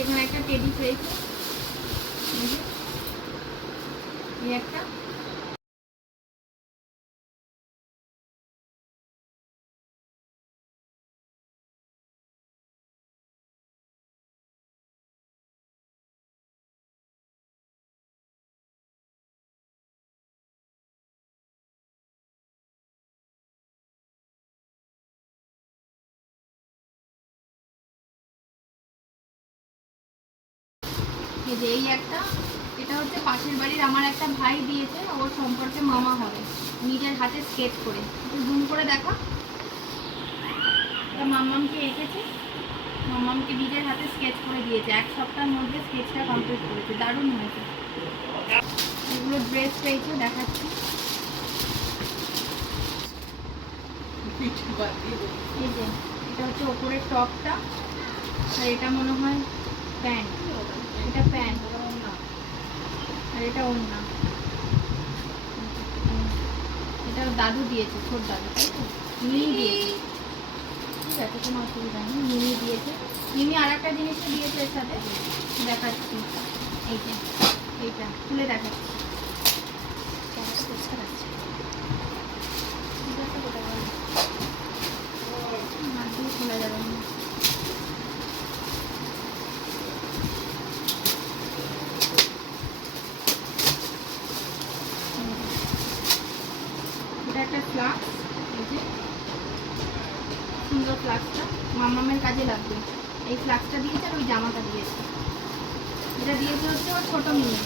এখানে একটা টেডি পেয়েছি, এই একটা। এই যে এই একটা, এটা হচ্ছে পাশের বাড়ির আমার একটা ভাই দিয়েছে, ওর সম্পর্কে মামা হবে, নিজের হাতে স্কেচ করে। একটু জুম করে দেখা। এটা মাম্মামকে এঁকেছে, মাম্মামকে নিজের হাতে স্কেচ করে দিয়েছে, 1 সপ্তাহের মধ্যে স্কেচটা কমপ্লিট করেছে, দারুণ হয়েছে। এগুলো ড্রেস পেয়েছে, দেখাচ্ছি। এই যে এটা হচ্ছে ওপরের টপটা, আর এটা মনে হয় প্যান্ট, এটা প্যান্ট, আর এটা ওড়না। এটা দাদু দিয়েছে, ছোট দাদু, তাই তো? মিনি দিয়েছে, ঠিক আছে, কোনো অসুবিধা নেই। মিনি দিয়েছে, মিনি আর একটা জিনিসও দিয়েছে এর সাথে, দেখাচ্ছি। এই যে এইটা খুলে দেখাচ্ছি। হাত দিয়ে খোলা যাবে না। এটা একটা ফ্লাক্স, এই যে সুন্দর ফ্লাক্সটা মামামের কাজে লাগবে। এই ফ্লাক্সটা দিয়েছে আর ওই জামাটা দিয়েছে। এটা দিয়েছে হচ্ছে ওর ছোটো মেয়ে।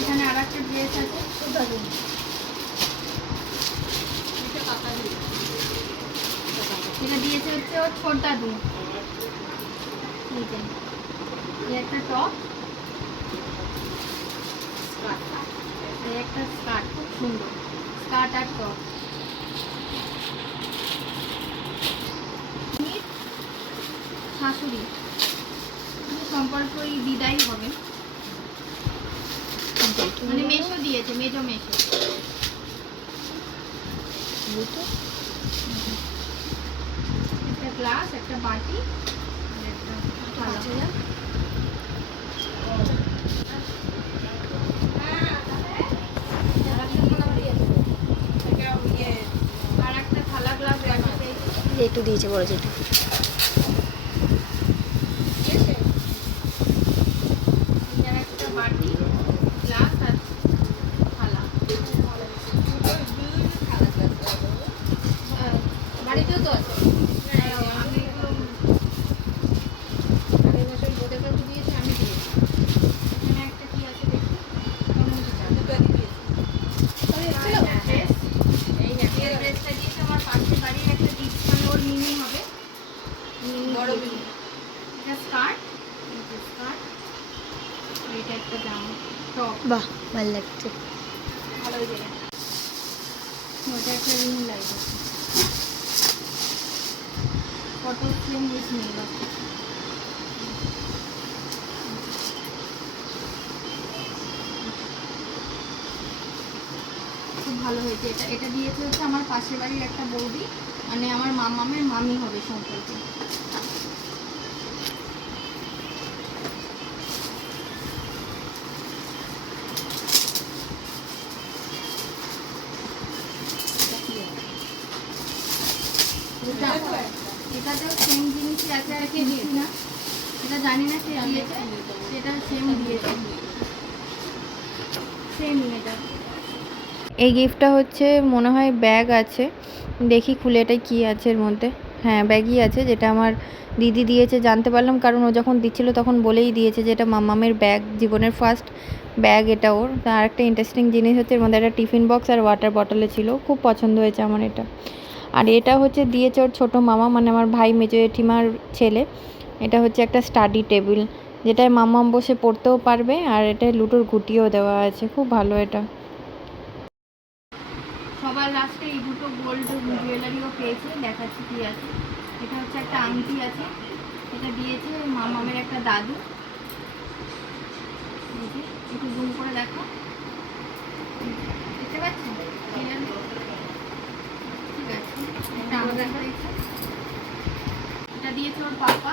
এখানে আর একটা ড্রেস আছে, এটা দিয়েছে হচ্ছে ওর ছোট দাদু। এই একটা টপ, এই একটা স্কার্ট, খুব সুন্দর স্কার্ট আর টপ। শাশুড়ি সম্পর্ক ওই দিদাই হবে, মানে মেশো দিয়েছে, মেজো মেশো। একটা গ্লাস, একটা বাটি, আর একটা থালা। আর একটা থালা গ্লাস একটু দিয়েছে বড় যেটা। একটা বাটি, গ্লাস আর থালা। বাড়িতেও তো আছে। আমি এগুলো আগের বছর বোধে কাকু দিয়েছে, আমি দিয়েছি। এখানে একটা কি আছে দেখি, ড্রেস। এই একটা ড্রেসটা দিয়েছে আমার পাশের বাড়ির একটা দিদি, মানে ওর মিনি হবে, বড় মিনি। এটা স্কার্ট, স্কার্ট, এটা একটা জামা, টপ। বাহ, ভালো লাগছে। ভালো হয়ে যায়। ওটা একটা রিং লাইট আছে, ফটো ফ্রেম উইথ নেল। খুব ভালো হয়েছে। এটা এটা দিয়েছে হচ্ছে আমার পাশের বাড়ির একটা বৌদি, মানে আমার মামামের মামি হবে সম্পর্কে। এটাতেও সেম জিনিসই আছে, আর কে দিয়েছে না এটা জানি না, কে দিয়েছে, সেটা সেম দিয়েছে, সেমই এটা। এই গিফটটা হচ্ছে মনে হয় ব্যাগ আছে, দেখি খুলে এটাই কী আছে এর মধ্যে। হ্যাঁ, ব্যাগই আছে, যেটা আমার দিদি দিয়েছে জানতে পারলাম, কারণ ও যখন দিচ্ছিল তখন বলেই দিয়েছে যে এটা মাম্মামের ব্যাগ, জীবনের ফার্স্ট ব্যাগ এটা ওর। আর একটা ইন্টারেস্টিং জিনিস হচ্ছে এর মধ্যে একটা টিফিন বক্স আর ওয়াটার বটলে ছিল, খুব পছন্দ হয়েছে আমার এটা। আর এটা হচ্ছে দিয়েছে ওর ছোটো মামা, মানে আমার ভাই মেজো জেঠিমার ছেলে। এটা হচ্ছে একটা স্টাডি টেবিল, যেটায় মাম্মাম বসে পড়তেও পারবে, আর এটায় লুডোর গুটিও দেওয়া আছে, খুব ভালো এটা। সবার লাস্টে এই দুটো গোল্ড জুয়েলারিও পেয়েছে, দেখাচ্ছি কি আছে। এটা হচ্ছে একটা আংটি আছে, এটা দিয়েছে মামামের একটা দাদু। একটু জুম করে দেখো, দেখতে পাচ্ছেন? ঠিক আছে, এটা আমাদের দিয়েছে। এটা দিয়েছে ওর পাপা,